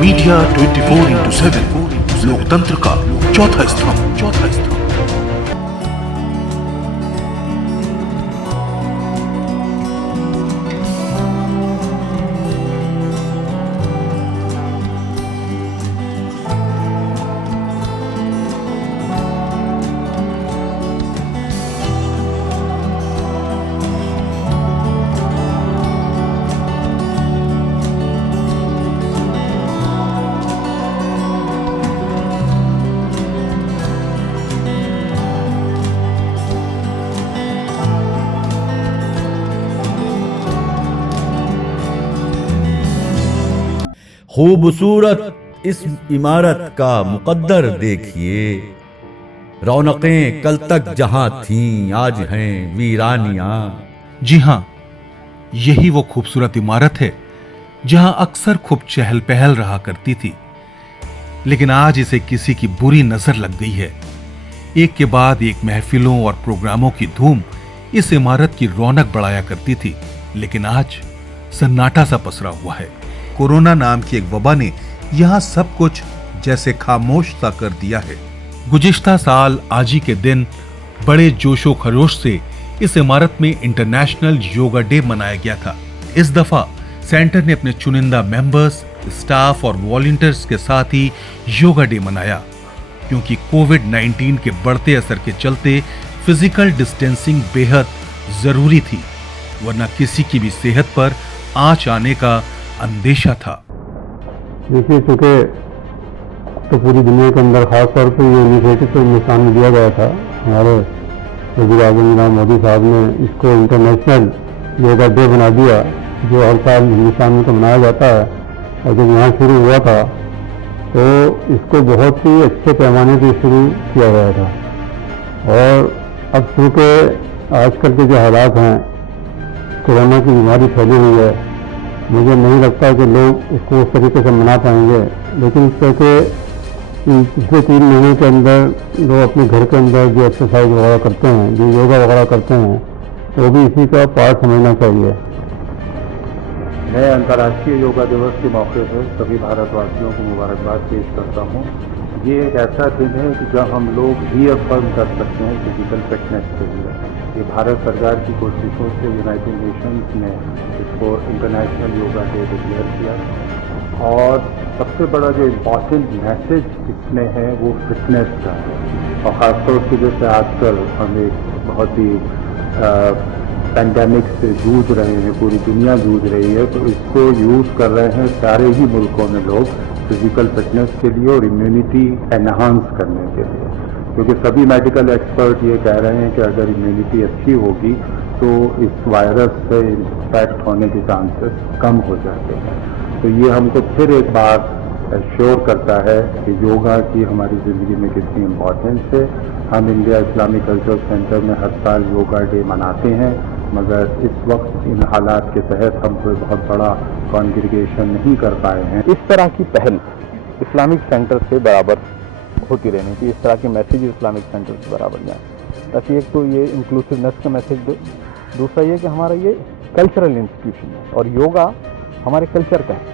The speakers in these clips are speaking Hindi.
मीडिया 24x7 लोकतंत्र का चौथा स्तंभ। खूबसूरत इस इमारत का मुकद्दर देखिए, रौनकें कल तक जहां थीं आज हैं वीरानियां। जी हां, यही वो खूबसूरत इमारत है जहां अक्सर खूब चहल पहल रहा करती थी, लेकिन आज इसे किसी की बुरी नजर लग गई है। एक के बाद एक महफिलों और प्रोग्रामों की धूम इस इमारत की रौनक बढ़ाया करती थी, लेकिन आज सन्नाटा सा पसरा हुआ है। कोरोना नाम की एक वबा ने यहां सब कुछ जैसे खामोश सा कर दिया है। गुज़िश्ता साल आज ही के दिन बड़े जोशो खरोश से इस इमारत में इंटरनेशनल योगा डे मनाया गया था। इस दफा सेंटर ने अपने चुनिंदा मेंबर्स, स्टाफ और वॉलंटियर्स के साथ ही योगा डे मनाया, क्योंकि कोविड-19 के बढ़ते असर के चलते फिजिकल डिस्टेंसिंग बेहद जरूरी थी, वरना किसी की भी सेहत पर आंच आने का अंदेशा था। देखिए, चूंकि तो पूरी दुनिया के अंदर खास तौर पर ये इनिशिएटिव तो हिंदुस्तान में दिया गया था। हमारे वज़ीर आज़म जनाब मोदी साहब ने इसको इंटरनेशनल योगा डे बना दिया, जो हर साल हिंदुस्तान में तो मनाया जाता है। और जब यहाँ शुरू हुआ था तो इसको बहुत ही अच्छे पैमाने पर शुरू किया गया था। और अब चूँकि आजकल के जो हालात हैं, कोरोना की बीमारी फैली हुई है, मुझे नहीं लगता कि लोग इसको उस तरीके से मना पाएंगे। लेकिन इस तरह के पिछले 3 महीने के अंदर लोग अपने घर के अंदर जो एक्सरसाइज वगैरह करते हैं, जो योगा वगैरह करते हैं, वो भी इसी का पार्ट समझना चाहिए। मैं अंतर्राष्ट्रीय योगा दिवस के मौके पर सभी भारतवासियों को मुबारकबाद पेश करता हूँ। ये एक ऐसा दिन है कि जब हम लोग रीअफर्म कर सकते हैं फिजिकल फिटनेस के लिए। ये भारत सरकार की कोशिशों से यूनाइटेड नेशंस ने इसको इंटरनेशनल योगा डे डिक्लेयर किया। और सबसे बड़ा जो इम्पॉर्टेंट मैसेज इसमें है वो फिटनेस का है। और ख़ासतौर से जैसे आजकल हम एक बहुत ही पैंडेमिक से जूझ रहे हैं, पूरी दुनिया जूझ रही है, तो इसको यूज़ कर रहे हैं सारे ही मुल्कों में लोग फिजिकल फिटनेस के लिए और इम्यूनिटी एनहांस करने के लिए। क्योंकि सभी मेडिकल एक्सपर्ट ये कह रहे हैं कि अगर इम्यूनिटी अच्छी होगी तो इस वायरस से इन्फेक्ट होने के चांसेस कम हो जाते हैं। तो ये हमको फिर एक बार श्योर करता है कि योगा की हमारी ज़िंदगी में कितनी इम्पोर्टेंस है। हम इंडिया इस्लामिक कल्चर सेंटर में हर साल योगा डे मनाते हैं, मगर इस वक्त इन हालात के तहत हम कोई बहुत बड़ा कॉन्ग्रीगेशन नहीं कर पाए हैं। इस तरह की पहल इस्लामिक सेंटर से बराबर होती रहनी चाहिए। इस तरह के मैसेज इस्लामिक सेंटर से बराबर जाए, ताकि एक तो ये इंक्लूसिवनेस का मैसेज दे, दूसरा ये कि हमारा ये कल्चरल इंस्टीट्यूशन है और योगा हमारे कल्चर का है,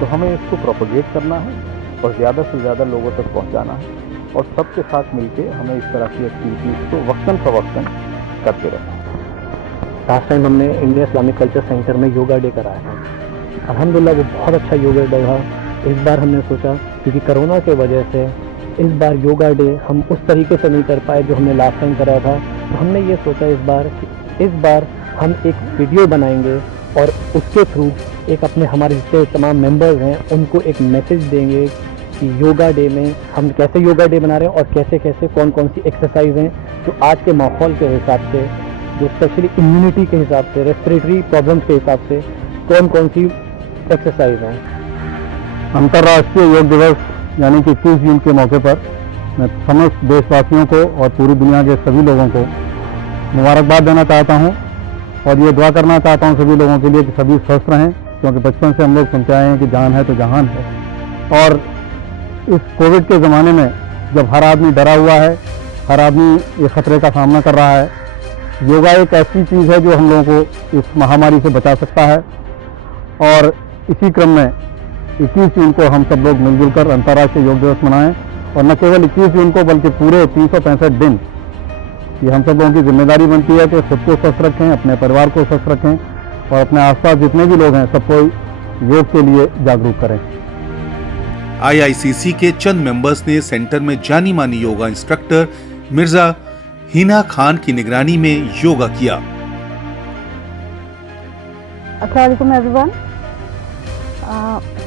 तो हमें इसको प्रोपोगेट करना है और ज़्यादा से ज़्यादा लोगों तक पहुंचाना है। और सबके साथ मिलकर हमें इस तरह की एक्टिविटीज़ को वक्तन फवक्तन करते रहना है। लास्ट टाइम हमने इंडिया इस्लामिक कल्चर सेंटर में योगा डे कराया था। अल्हम्दुलिल्लाह वो बहुत अच्छा योगा डे था। इस बार हमने सोचा, क्योंकि कोरोना के वजह से इस बार योगा डे हम उस तरीके से नहीं कर पाए जो हमने लास्ट टाइम कराया था, तो हमने ये सोचा इस बार हम एक वीडियो बनाएंगे और उसके थ्रू एक अपने हमारे जितने तमाम मेंबर्स हैं उनको एक मैसेज देंगे कि योगा डे में हम कैसे योगा डे बना रहे हैं और कैसे कैसे कौन कौन सी एक्सरसाइज हैं जो आज के माहौल के हिसाब से, जो स्पेशली इम्यूनिटी के हिसाब से, रेस्पिरेटरी प्रॉब्लम्स के हिसाब से कौन कौन सी एक्सरसाइज हैं। अंतर्राष्ट्रीय योग दिवस यानी कि 21 जून के मौके पर मैं समस्त देशवासियों को और पूरी दुनिया के सभी लोगों को मुबारकबाद देना चाहता हूं और ये दुआ करना चाहता हूं सभी लोगों के लिए कि सभी स्वस्थ रहें, क्योंकि बचपन से हम लोग सुनते आए हैं कि जान है तो जहान है। और इस कोविड के ज़माने में जब हर आदमी डरा हुआ है, हर आदमी ये खतरे का सामना कर रहा है, योगा एक ऐसी चीज़ है जो हम लोगों को इस महामारी से बचा सकता है। और इसी क्रम में 21 जून को हम सब लोग मिलजुल कर अंतर्राष्ट्रीय योग दिवस मनाएं, और न केवल 21 जून को बल्कि पूरे 365 दिन। ये हम सब लोगों की जिम्मेदारी बनती है कि खुद को स्वस्थ रखें, अपने परिवार को स्वस्थ रखें और अपने आसपास जितने भी लोग हैं सबको योग के लिए जागरूक करें। आईआईसीसी के चंद मेंबर्स ने सेंटर में जानी मानी योगा इंस्ट्रक्टर मिर्जा हिना खान की निगरानी में योगा किया। Assalamualaikum everyone.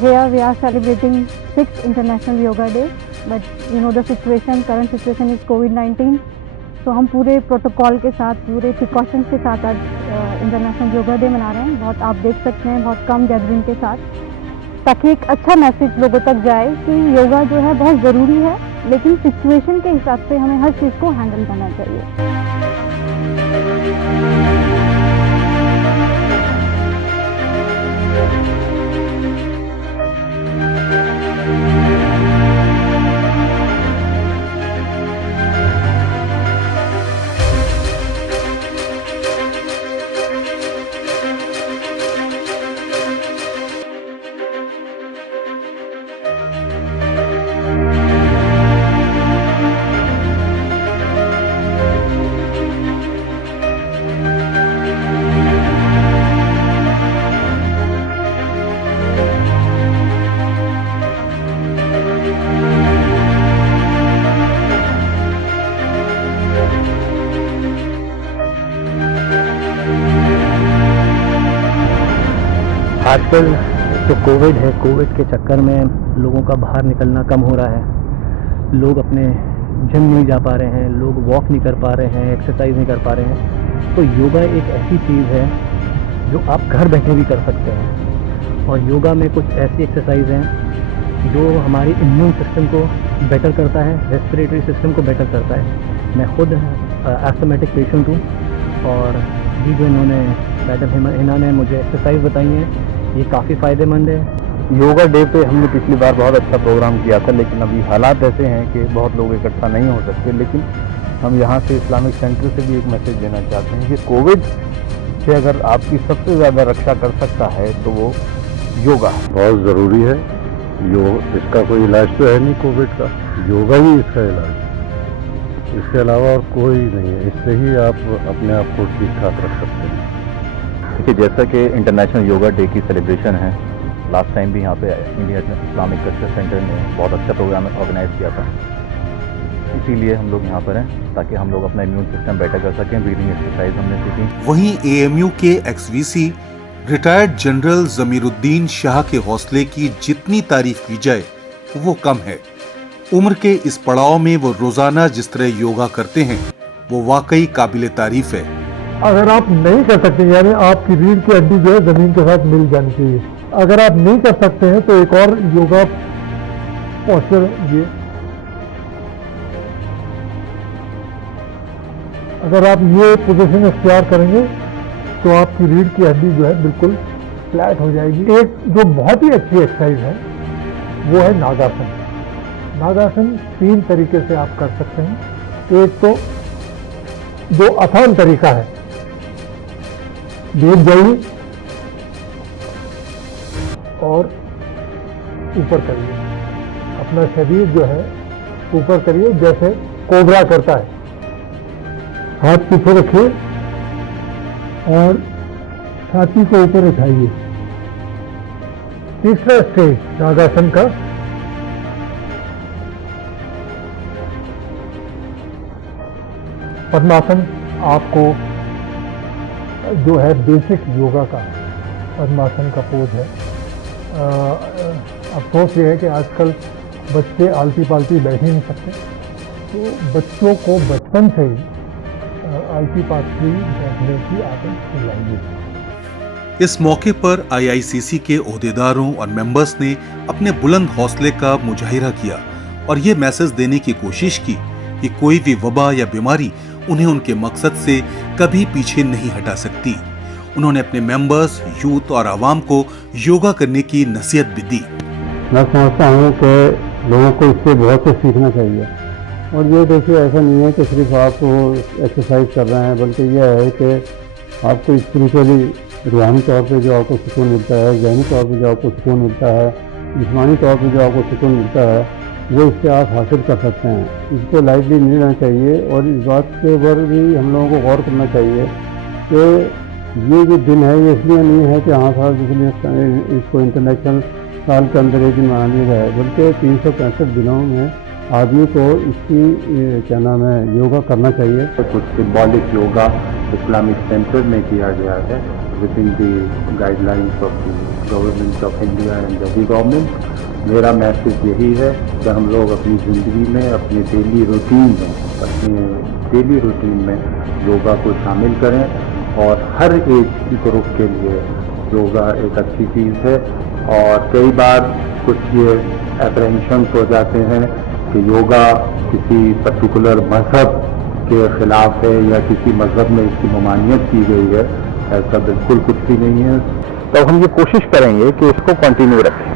Here we are celebrating 6th International Yoga Day, but you know the current situation is COVID-19. तो हम पूरे प्रोटोकॉल के साथ, पूरे प्रिकॉशंस के साथ आज इंटरनेशनल योगा डे मना रहे हैं। बहुत आप देख सकते हैं, बहुत कम गैदरिंग के साथ, ताकि एक अच्छा मैसेज लोगों तक जाए कि योगा जो है बहुत ज़रूरी है, लेकिन सिचुएशन के हिसाब से हमें हर चीज़ को हैंडल करना चाहिए। आजकल जो कोविड है, कोविड के चक्कर में लोगों का बाहर निकलना कम हो रहा है। लोग अपने जिम नहीं जा पा रहे हैं, लोग वॉक नहीं कर पा रहे हैं, एक्सरसाइज नहीं कर पा रहे हैं। तो योगा एक ऐसी चीज़ है जो आप घर बैठे भी कर सकते हैं। और योगा में कुछ ऐसी एक्सरसाइज हैं जो हमारी इम्यून सिस्टम को बेटर करता है, रेस्पिरेटरी सिस्टम को बेटर करता है। मैं खुद एस्थमेटिक पेशेंट हूँ, और ये जो इन्होंने मैडम हिना ने मुझे एक्सरसाइज बताई हैं, ये काफ़ी फ़ायदेमंद है। योगा डे पे हमने पिछली बार बहुत अच्छा प्रोग्राम किया था, लेकिन अभी हालात ऐसे हैं कि बहुत लोग इकट्ठा नहीं हो सकते। लेकिन हम यहाँ से इस्लामिक सेंटर से भी एक मैसेज देना चाहते हैं कि कोविड से अगर आपकी सबसे ज़्यादा रक्षा कर सकता है तो वो योगा है। बहुत ज़रूरी है योग, इसका कोई इलाज तो है नहीं कोविड का, योगा ही इसका इलाज है। इसके अलावा और कोई नहीं है, इससे ही आप अपने आप को ठीक ठाक रख सकते हैं। देखिए, जैसा कि इंटरनेशनल योगा डे की सेलिब्रेशन है, लास्ट टाइम भी यहाँ पे इंडिया इस्लामिक कल्चर सेंटर ने बहुत अच्छा प्रोग्राम ऑर्गेनाइज किया था। इसीलिए हम लोग यहाँ पर हैं ताकि हम लोग अपना इम्यून सिस्टम बेटर कर सकें। ब्रीदिंग एक्सरसाइज हमने सीखी। वहीं एएमयू के एक्सवीसी रिटायर्ड जनरल जमीरुद्दीन शाह के हौसले की जितनी तारीफ की जाए वो कम है। उम्र के इस पड़ाव में वो रोजाना जिस तरह योगा करते हैं वो वाकई काबिले तारीफ है। अगर आप नहीं कर सकते, यानी आपकी रीढ़ की हड्डी जो है जमीन के साथ मिल जानी चाहिए। अगर आप नहीं कर सकते हैं तो एक और योगा पोस्चर ये, अगर आप ये पोजीशन इख्तियार करेंगे तो आपकी रीढ़ की हड्डी जो है बिल्कुल फ्लैट हो जाएगी। एक जो बहुत ही अच्छी एक्सरसाइज है वो है नागासन। नागासन 3 तरीके से आप कर सकते हैं। एक तो जो आसान तरीका है, लेट जाइए और ऊपर करिए, अपना शरीर जो है ऊपर करिए जैसे कोबरा करता है। हाथ पीछे रखिए और छाती को ऊपर उठाइए। तीसरा स्टेज नागासन का, पद्मासन आपको जो है बेसिक योगा का पद्मासन का पोज है। अफसोस ये है कि आजकल बच्चे आलती पालती बैठ ही नहीं सकते, तो बच्चों को बचपन से ही आलती पालती बैठने की आदत दिलाइए। इस मौके पर आईआईसीसी के ओहदेदारों और मेंबर्स ने अपने बुलंद हौसले का मुजाहिरा किया और ये मैसेज देने की कोशिश की कि कोई भी वबा या बीमारी उन्हें उनके मकसद से कभी पीछे नहीं हटा सकती। उन्होंने अपने मेंबर्स, यूथ और आवाम को योगा करने की नसीहत भी दी। मैं समझता हूँ कि लोगों को इससे बहुत कुछ सीखना चाहिए। और ये देखिए, ऐसा नहीं है कि सिर्फ आप एक्सरसाइज कर रहे हैं, बल्कि यह है कि आपको स्पिरिचुअली रूहानी तौर पे जो आपको सुकून मिलता है, ज़हनी तौर पे जो आपको सुकून मिलता है, जिस्मानी तौर पर जो आपको सुकून मिलता है वो इससे आप हासिल कर सकते हैं। इसको लाइटली नहीं लेना चाहिए और इस बात के ऊपर भी हम लोगों को गौर करना चाहिए कि ये जो दिन है ये इसलिए नहीं है कि हाँ साल इसलिए इसको इंटरनेशनल साल के अंदर एक दिन मना लिया जाए, बल्कि 365 दिनों में आदमी को इसकी क्या नाम है योगा करना चाहिए। कुछ सिंबॉलिक योगा इस्लामिक सेंटर में किया गया है with in the guidelines of the government of India and Delhi government. मेरा मैसेज यही है कि हम लोग अपनी ज़िंदगी में अपने डेली रूटीन में योगा को शामिल करें और हर एज ग्रुप के लिए योगा एक अच्छी चीज़ है। और कई बार कुछ ये अप्रहेंशन हो जाते हैं कि योगा किसी पर्टिकुलर मज़हब के ख़िलाफ़ है या किसी मज़हब में इसकी ममानियत की गई है, ऐसा बिल्कुल कुछ भी नहीं है। तो हम ये कोशिश करेंगे कि इसको कंटिन्यू रखें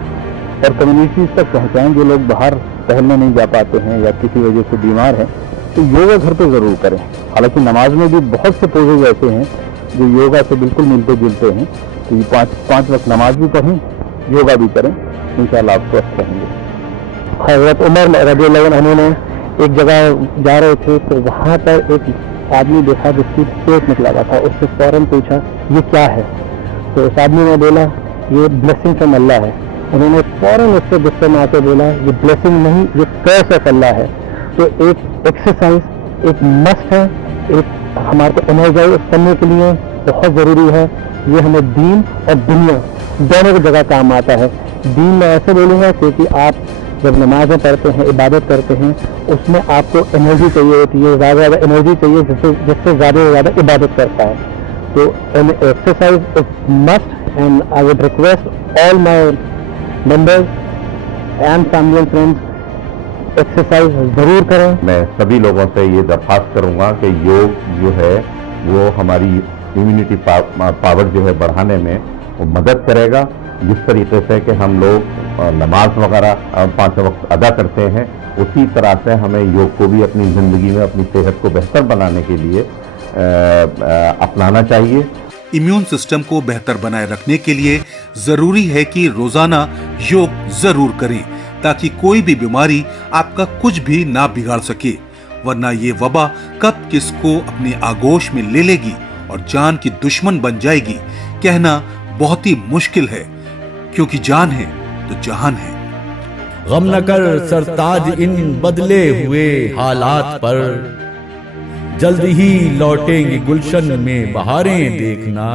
और कम्युनिटीज़ तक पहुँचाएँ। जो लोग बाहर टहलने नहीं जा पाते हैं या किसी वजह से बीमार हैं तो योगा घर पे ज़रूर करें। हालांकि नमाज में भी बहुत से पोजेज ऐसे हैं जो योगा से बिल्कुल मिलते जुलते हैं, तो ये पाँच वक्त नमाज भी पढ़ें, योगा भी करें, इंशाअल्लाह आप स्वस्थ रहेंगे। हज़रत उमर रज़ियल्लाहु अन्हु ने एक जगह जा रहे थे तो वहाँ पर एक आदमी देखा जिसकी पेट निकला हुआ था। उससे फौरन पूछा ये क्या है, तो उस आदमी ने बोला ये ब्लेसिंग फ्रॉम अल्लाह है। उन्होंने फौरन उससे गुस्से में आकर बोला ये ब्लेसिंग नहीं, ये कर्स ऑफ अल्लाह है। तो एक एक्सरसाइज एक मस्ट है, एक हमारे को एनर्जाइज करने के लिए बहुत ज़रूरी है। ये हमें दीन और दुनिया दोनों की जगह काम आता है। दीन में ऐसे बोलूँगा क्योंकि आप जब नमाज़ें पढ़ते हैं, इबादत करते हैं, उसमें आपको एनर्जी चाहिए होती है, ज़्यादा से ज़्यादा एनर्जी चाहिए जिससे ज़्यादा से ज़्यादा इबादत करता है। तो exercise is must and I would request all my members and family and friends exercise ज़रूर करें। मैं सभी लोगों से ये दरख्वास्त करूंगा कि योग जो है वो हमारी इम्यूनिटी पावर जो है बढ़ाने में वो मदद करेगा। जिस तरीके से कि हम लोग नमाज वगैरह 5 वक्त अदा करते हैं, उसी तरह से हमें योग को भी अपनी ज़िंदगी में अपनी सेहत को बेहतर बनाने के लिए अपनाना चाहिए। इम्यून सिस्टम को बेहतर बनाए रखने के लिए जरूरी है कि रोजाना योग जरूर करें ताकि कोई भी बीमारी आपका कुछ भी ना बिगाड़ सके, वरना ये वबा कब किसको अपने आगोश में ले लेगी और जान की दुश्मन बन जाएगी कहना बहुत ही मुश्किल है, क्योंकि जान है तो जहान है। गम न कर सरताज इन बदले हुए हालात पर, जल्द ही लौटेंगी गुलशन में बहारें देखना।